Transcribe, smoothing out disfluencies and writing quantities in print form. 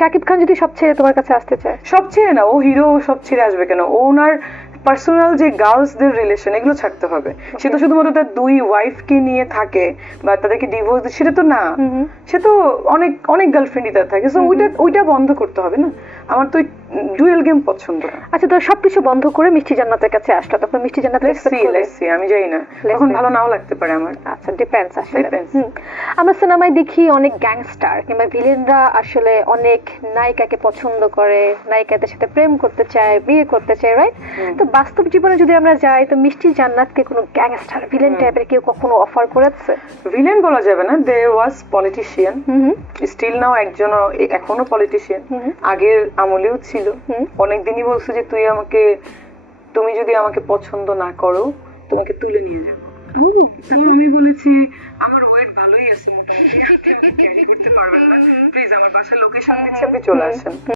শাকিব খান যদি সব ছেড়ে তোমার কাছে আসতে চায়? সব ছেড়ে না, ও হিরো, সব ছেড়ে আসবে কেন? ও ওনার পার্সোনাল যে গার্লসদের রিলেশন এগুলো ছাড়তে হবে। সে তো শুধুমাত্র তার দুই ওয়াইফকে নিয়ে থাকে বা তাদেরকে ডিভোর্স দিচ্ছে সেটা তো না। সে তো অনেক অনেক গার্লফ্রেন্ডই তার থাকে, সো ওইটা বন্ধ করতে হবে না। আমার তো ডুয়েল গেম পছন্দ না। আচ্ছা, তো সবকিছু বন্ধ করে মিষ্টি জান্নাতের কাছে আসলো, তারপর মিষ্টি জান্নাত Let's see, আমি জানি না, তখন ভালো নাও লাগতে পারে আমার। আচ্ছা, ডিপেন্ডস আসলে। Depends. আমরা সিনেমায় দেখি অনেক গ্যাংস্টার কিংবা ভিলেনরা আসলে অনেক নায়িকাকে পছন্দ করে, নায়িকাদের সাথে প্রেম করতে চায়, বিয়ে করতে চায়, রাইট? তো বাস্তব জীবনে যদি আমরা যাই, তো মিষ্টি জান্নাতকে কোনো গ্যাংস্টার ভিলেন টাইপের কেউ কখনো অফার করেছে? ভিলেন বলা যাবে না, দে ওয়াজ পলিটিশিয়ান, স্টিল নাও একজন, এখনো পলিটিশিয়ান, আগের আমলেও ছিল। অনেকদিনই বলছে যে তুমি যদি আমাকে পছন্দ না করো তোমাকে তুলে নিয়ে যাবো। আমি বলেছি আমার ওয়েট ভালোই আছে মোটামুটি, ক্যারি করতে পারবেন না, প্লিজ আমার বাসার লোকেশন দিচ্ছি, আপনি চলে আসেন।